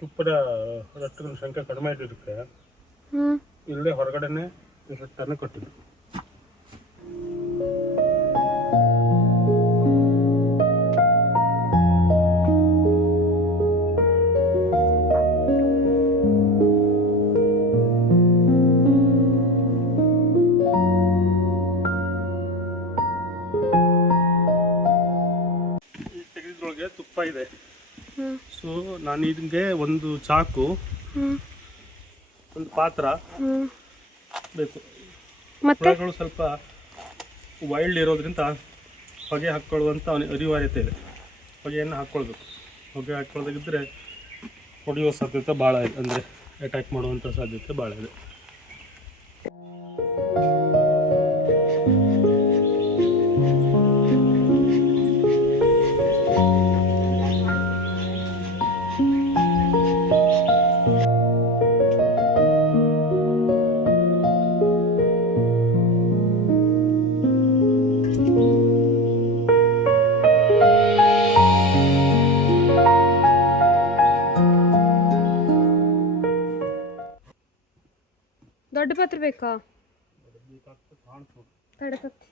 ತುಪ್ಪದ ರಕ್ತದ ಸಂಖ್ಯೆ ಕಡಿಮೆ ಇದ್ದದಕ್ಕೆ ಇಲ್ಲೇ ಹೊರಗಡೆನೆ ರಕ್ತನ ಕೊಟ್ಟಿದ್ರು. ತುಪ್ಪ ಇದೆ. ಸೊ ನಾನು ಇದಕ್ಕೆ ಒಂದು ಚಾಕು, ಒಂದು ಪಾತ್ರ ಬೇಕು. ಹುಳಗಳು ಸ್ವಲ್ಪ ವೈಲ್ಡ್ ಇರೋದ್ರಿಂದ ಹೊಗೆ ಹಾಕ್ಕೊಳ್ಳುವಂಥ ಅನಿವಾರ್ಯತೆ ಇದೆ. ಹೊಗೆಯನ್ನು ಹಾಕ್ಕೊಳ್ಬೇಕು. ಹೊಗೆ ಹಾಕ್ಕೊಳ್ಳೋದಾಗಿದ್ದರೆ ಹೊಡೆಯುವ ಸಾಧ್ಯತೆ ಭಾಳ ಇದೆ, ಅಂದರೆ ಅಟ್ಯಾಕ್ ಮಾಡುವಂಥ ಸಾಧ್ಯತೆ ಭಾಳ ಇದೆ. ದೊಡ್ಡ ಪಾತ್ರ ಬೇಕಾ? ತಡಕತ್ತಿ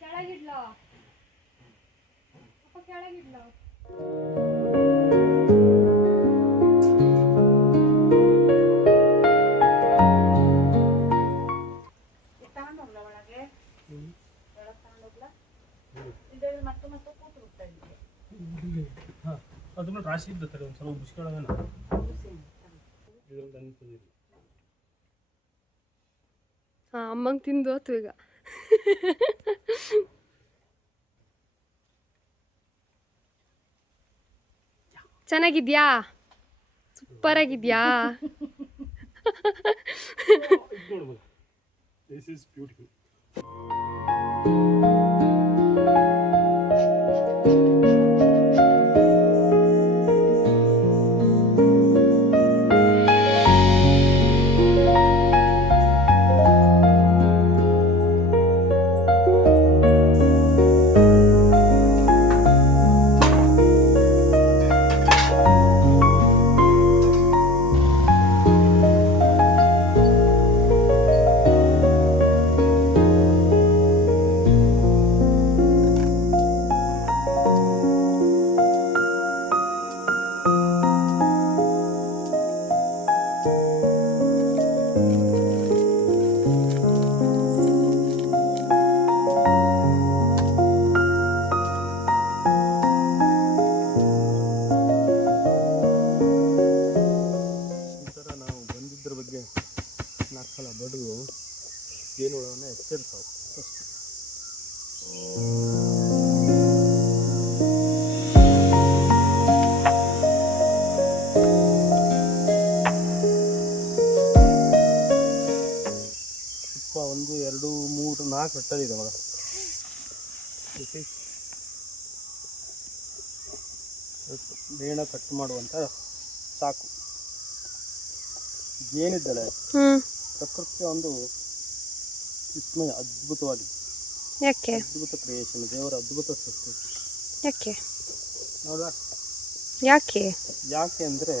ಕೆಳಗಿಡ್ಲ ಅಪ್ಪ, ಕೆಳಗಿಡ್ಲ. ಅದನ್ನು ರಾಶಿ ಇದ್ದತ್ತಾರೆ ಒಂದು ಸ್ವಲ್ಪ ಮುಷ್ಕಳವೇನ ಅಮ್ಮಂಗೆ ತಿಂದು ಆತು ಈಗ. ಚೆನ್ನಾಗಿದ್ಯಾ? ಸೂಪರ್ ಆಗಿದ್ಯಾ? This is beautiful. ಬಡಗು ಜೇನುಹುಳವನ್ನು ಎಚ್ಚರಿಸ್ತಾವೆ. ತುಪ್ಪ 1 2 3 4 ರಟ್ಟಲಿದೆ ಮಗ. ಮೇಣ ಕಟ್ ಮಾಡುವಂಥ ಸಾಕು. ಏನಿದ್ದಲ್ಲ ಪ್ರಕೃತಿಯ ಒಂದು ವಿಸ್ಮಯ, ಅದ್ಭುತವಾಗಿದೆ. ಯಾಕೆ? ಅದ್ಭುತ ಕ್ರಿಯೇಷನ್, ದೇವರ ಅದ್ಭುತ ಸೃಷ್ಟಿ. ಯಾಕೆ ಹೌದಾ? ಯಾಕೆ ಯಾಕೆ ಅಂದರೆ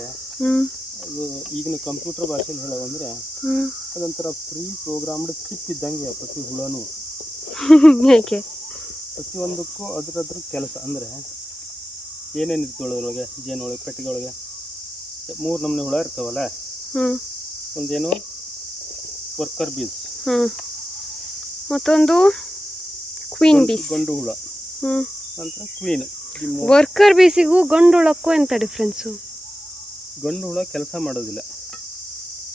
ಈಗಿನ ಕಂಪ್ಯೂಟರ್ ಭಾಷೆಯಲ್ಲಿ ಹೇಳೋದಂದ್ರೆ ಅದೊಂಥರ ಪ್ರೀ ಪ್ರೋಗ್ರಾಮ್ಡ್ ಚಿಪ್ ಇದ್ದಂಗೆ ಪ್ರತಿ ಹುಳನೂ. ಯಾಕೆ? ಪ್ರತಿಯೊಂದಕ್ಕೂ ಅದ್ರ ಕೆಲಸ. ಅಂದರೆ ಏನೇನು ಇರ್ತೊಳಗೆ, ಜೇನೊಳಗೆ, ಪೆಟ್ಟಿಗೆಯೊಳಗೆ 3 ನಮೂನೆ ಹುಳ ಇರ್ತಾವಲ್ಲ. ಒಂದೇನು ವರ್ಕರ್ ಬೀಸ್, ಮತ್ತೊಂದು ಕ್ವೀನ್ ಬೀಸ್, ಗಂಡು ಹುಳ. ನಂತರ ಕ್ವೀನ್. ವರ್ಕರ್ ಬೀಸಿಗೂ ಗಂಡು ಹುಳಕ್ಕೂ ಎಂತ ಡಿಫ್ರೆನ್ಸು? ಗಂಡು ಹುಳ ಕೆಲಸ ಮಾಡೋದಿಲ್ಲ,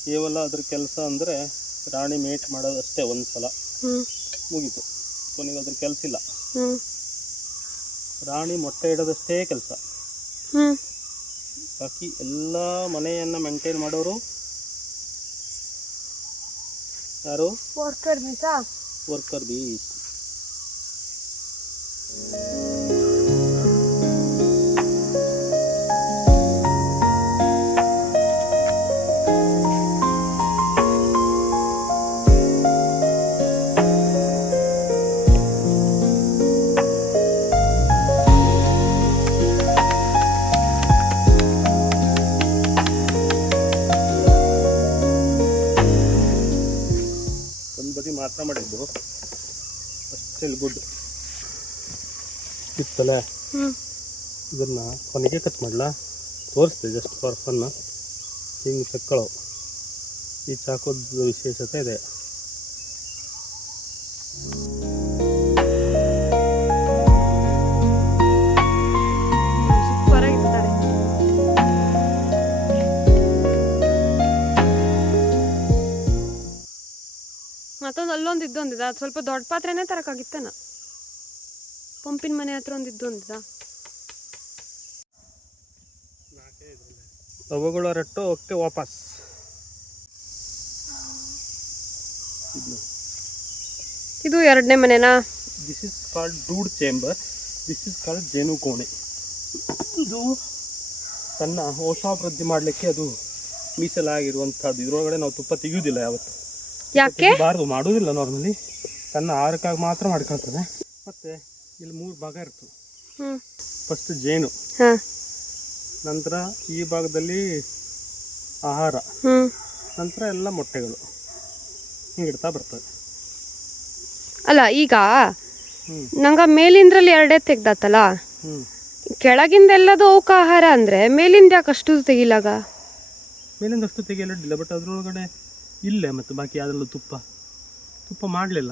ಕೇವಲ ಅದ್ರ ಕೆಲಸ ಅಂದರೆ ರಾಣಿ ಮೇಟ್ ಮಾಡೋದಷ್ಟೇ. ಒಂದು ಸಲ ಮುಗೀತು, ಕೊನೆಗೆ ಅದ್ರ ಕೆಲಸ ಇಲ್ಲ. ರಾಣಿ ಮೊಟ್ಟೆ ಇಡೋದಷ್ಟೇ ಕೆಲಸ. ಬಾಕಿ ಎಲ್ಲ ಮನೆಯನ್ನು ಮೇಂಟೈನ್ ಮಾಡೋರು ಯಾರು? ವರ್ಕರ್ ಬೀಸಾ? ವರ್ಕರ್ ಬೀಸ್. ಹತ್ರ ಮಾಡಿದ್ದು ಅಷ್ಟೆಲ್ಲ ಗುಡ್ ಇತ್ತಲ್ಲ. ಇದನ್ನು ಕೊನೆಗೆ ಕಟ್ ಮಾಡಲ ತೋರಿಸ್ತೆ ಜಸ್ಟ್ ಫಾರ್ ಫನ್. ಹಿಂಗೆ ತಕ್ಕೊಳ್ಳೋ ಈ ಚಾಕೋದ ವಿಶೇಷತೆ ಇದೆ. ಸೂಪರ್ ಆಗಿರ್ತಾರೆ. ಮತ್ತೊಂದು ಅಲ್ಲೊಂದು ಇದ್ದೊಂದಿದ, ಅದು ಸ್ವಲ್ಪ ದೊಡ್ಡ ಪಾತ್ರೆನೇ ತರಕಾಗಿತ್ತನ. ಪಂಪಿನ ಮನೆ ಹತ್ರ ಒಂದು ಇದ್ದೊಂದಿದ. ಅವುಗಳ ರಟ್ಟು ಓಕೆ ವಾಪಸ್. ಇದು ಎರಡನೇ ಮನೆನಾ? ದಿಸ್ ಇಸ್ ಕಾಲ್ಡ್ ಡೂಡ್ ಚೇಂಬರ್, ದಿಸ್ ಇಸ್ ಕಾಲ್ಡ್ ಜೇನು ಕೋಣೆ. ಇದು ತನ್ನ ವಂಶಾಭಿವೃದ್ಧಿ ಮಾಡಲಿಕ್ಕೆ ಅದು ಮೀಸಲಾಗಿರುವಂಥದ್ದು. ಇದರೊಳಗಡೆ ನಾವು ತುಪ್ಪ ತೆಗೆಯುವುದಿಲ್ಲ ಯಾವತ್ತು. ಯಾಕೆ? ಬಾರ್ದು ಮಾಡೋದಿಲ್ಲ ನಾರ್ಮಲಿ, ತನ್ನ ಆಹಾರಕ್ಕಾಗಿ ಮಾತ್ರ ಮಾಡ್ಕೊಳ್ತದೆ. ಮತ್ತು ಇಲ್ಲಿ 3 ಭಾಗ ಇರ್ತದೆ. ಫಸ್ಟ್ ಜೇನು, ನಂತರ ಈ ಭಾಗದಲ್ಲಿ ಆಹಾರ, ನಂತರ ಎಲ್ಲ ಮೊಟ್ಟೆಗಳು ಹಿಂಗಿಡ್ತಾ ಬರ್ತದೆ. ಅಲ್ಲ ಈಗ ನಂಗೆ ಮೇಲಿಂದ್ರಲ್ಲಿ ಎರಡೇ ತೆಗ್ದಾತಲ್ಲ, ಕೆಳಗಿಂದೆಲ್ಲದು ಅವಕ್ಕೆ ಆಹಾರ ಅಂದರೆ ಮೇಲಿಂದ ಯಾಕೆ ಅಷ್ಟು ತೆಗಿಲಾಗ? ಮೇಲಿಂದ ಅಷ್ಟು ತೆಗಿಯಲಿಲ್ಲ, ಬಟ್ ಅದರೊಳಗಡೆ ಇಲ್ಲೇ ಮತ್ತು ಬಾಕಿ ಅದರಲ್ಲೂ ತುಪ್ಪ ಮಾಡಲಿಲ್ಲ.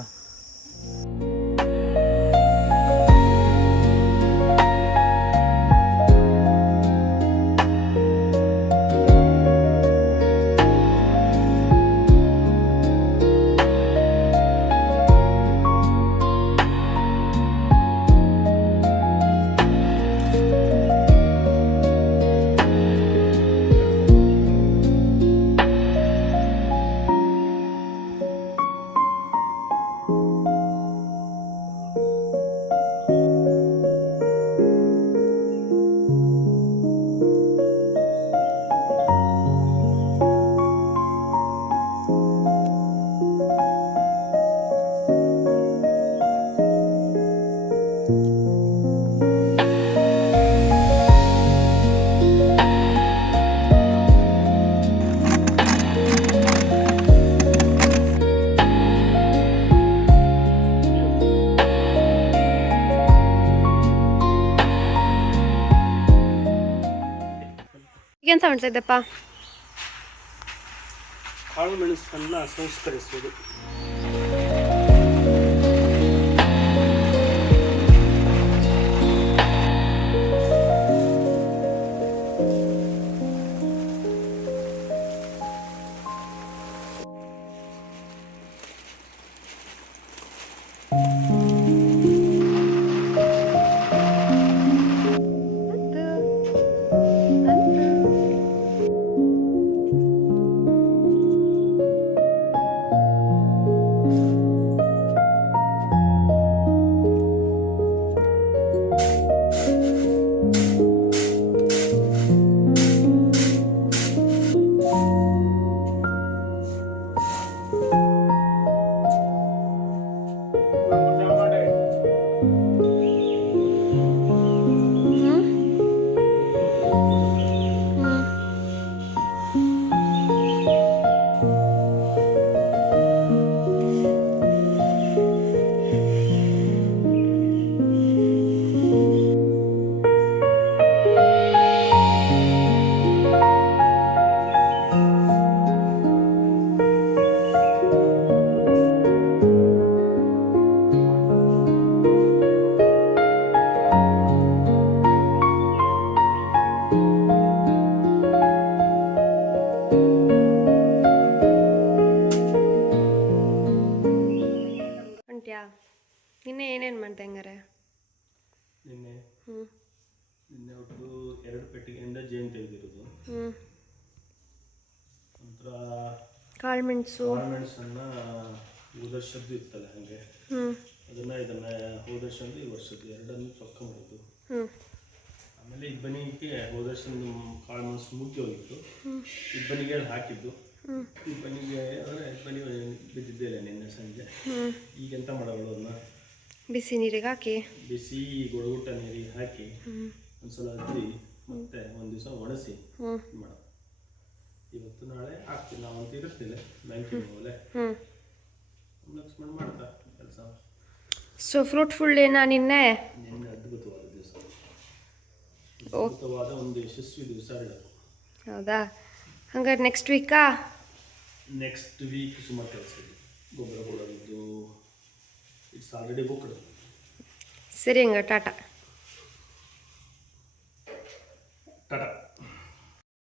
ಏನು ಮಾಡ್ತಾ ಇದ್ದಪ್ಪ? ಕಾಳು ಮೆಣಸನ್ನು ಸಂಸ್ಕರಿಸುವುದು. ನಿನ್ನೆ ಏನೇನು ಮಾಡಿದೆ ಹಂಗಾರೆ? ನಿನ್ನೆ ಒಟ್ಟು 2 ಪೆಟ್ಟಿಗೆಯಿಂದ ಜೇನು ತೆಗೆದಿರೋದು. ನಂತರ ಕಾಳುಮೆಣಸನ್ನು ಹೋದರ್ಷದ್ದು ಇತ್ತಲ್ಲ ಹಾಗೆ ಇದನ್ನು ಹೋದರ್ಷದ್ದು ಈ ವರ್ಷದ್ದು ಎರಡನ್ನು ಚೊಕ್ಕ ಮಾಡೋದು. ಆಮೇಲೆ ಇಬ್ಬನಿಗೆ ಹೋದರ್ಷದ್ದು ಕಾಳುಮೆಣಸು ಮುಗ್ಗಿ ಹೋಗಿತ್ತು, ಇಬ್ಬನಿಗೆ ಅದು ಹಾಕಿದ್ದು. ಇಬ್ಬನಿಗೆ ಅಂದರೆ ಇಬ್ಬನಿ ಬಿದ್ದಿದ್ದೇನೆ ನಿನ್ನೆ ಸಂಜೆ. ಈಗೆಂತ ಮಾಡೋದು, ಅದನ್ನ ಬಿಸಿ ನೀರಿಗೆ ಹಾಕಿ, ಬಿಸಿ ಗೊಡಗುಟ್ಟ ನೀರಿಗೆ ಹಾಕಿ ಒಂದ್ಸಲ ಅದ್ದಿ ಮತ್ತೆ ಒಂದು ದಿವಸ ಒಣಸಿ ಮಾಡೋದು. ಇವತ್ತು ನಾಳೆ ಹಾಕ್ತೀನಿ, ನಾವು ಅಂತ ಇರುತ್ತಿಲ್ಲ ಬ್ಯಾಂಕಿನ ಮೇಲೆ ಲಕ್ಷ್ಮಣ್ ಮಾಡ್ತಾ ಕೆಲಸ. ಸೊ ಫ್ರೂಟ್ಫುಲ್ ಡೇನಾ ನಿನ್ನೆ? ನಿನ್ನೆ ಅದ್ಭುತವಾದ ದಿವಸ, ಅದ್ಭುತವಾದ ಒಂದು ಯಶಸ್ವಿ ದಿವಸ ಹೇಳೋದು. ಹೌದಾ? ಹಂಗಾರೆ ನೆಕ್ಸ್ಟ್ ವೀಕಾ? ನೆಕ್ಸ್ಟ್ ವೀಕ್ ಸುಮಾರು ಕೆಲಸ ಇದೆ, ಗೊಬ್ಬರ ಕೊಡೋದು, ಇಟ್ಸ್ ಆಲ್ರೆಡಿ ಬುಕ್ಡ್. ಸರಿ ಹಂಗಾರೆ ಟಾಟಾ.